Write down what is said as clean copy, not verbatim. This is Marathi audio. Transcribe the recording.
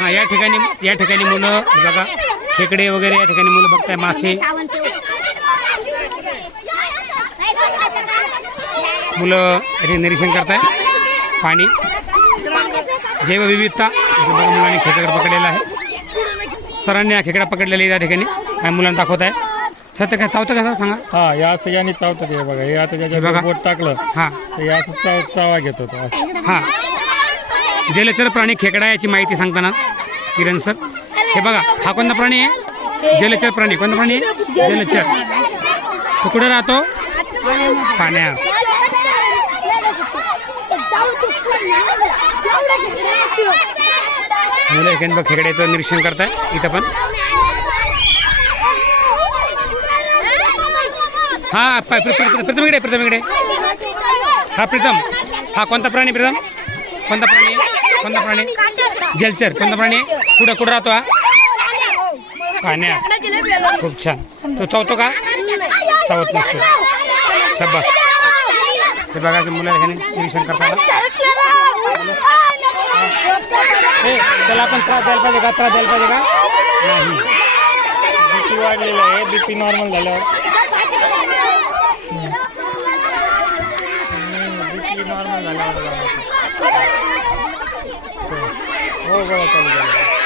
हां या ठिकाणी मुलं बघा खेकडे वगैरे या ठिकाणी मुलं बघताय मासे मुलं निरीक्षण करताय पाणी जैवविविधता बघा मुलांनी खेकडा पकडलेला आहे सरांनी हा खेकडा पकडलेला आहे या ठिकाणी आणि मुलांना दाखवत आहे सर काय चावतं का सर सांगा हा या सगळ्यांनी चावतं ते बघा हे आता त्याच्या बोट टाकलं हां तर असं चावा घेत होता हां जलचर प्राणी खेकडा याची माहिती सांगताना किरण सर हे बघा हा कोणता प्राणी आहे जलचर प्राणी कोणता प्राणी आहे जलचर तो कुठे राहतो पाण्यात मुलं एखाद्या खेकड्याचं निरीक्षण करताय इथं पण हा प्रीतम इकडे हा प्रीतम हा कोणता प्राणी प्रीतम कोणता प्राणी जलचर कोणता प्राणी कुठं राहतो हा पाण्यात खूप छान तो चावतो का चावत नसतो शाबास हे बघा की मुलं एखाद्या निरीक्षण करताना त्याला आपण त्रास द्यायला पाहिजे का नाही बीपी वाढलेला आहे बीपी नॉर्मल झाल्यावर बीपी नॉर्मल झाल्यावर हो बघा चालू झालं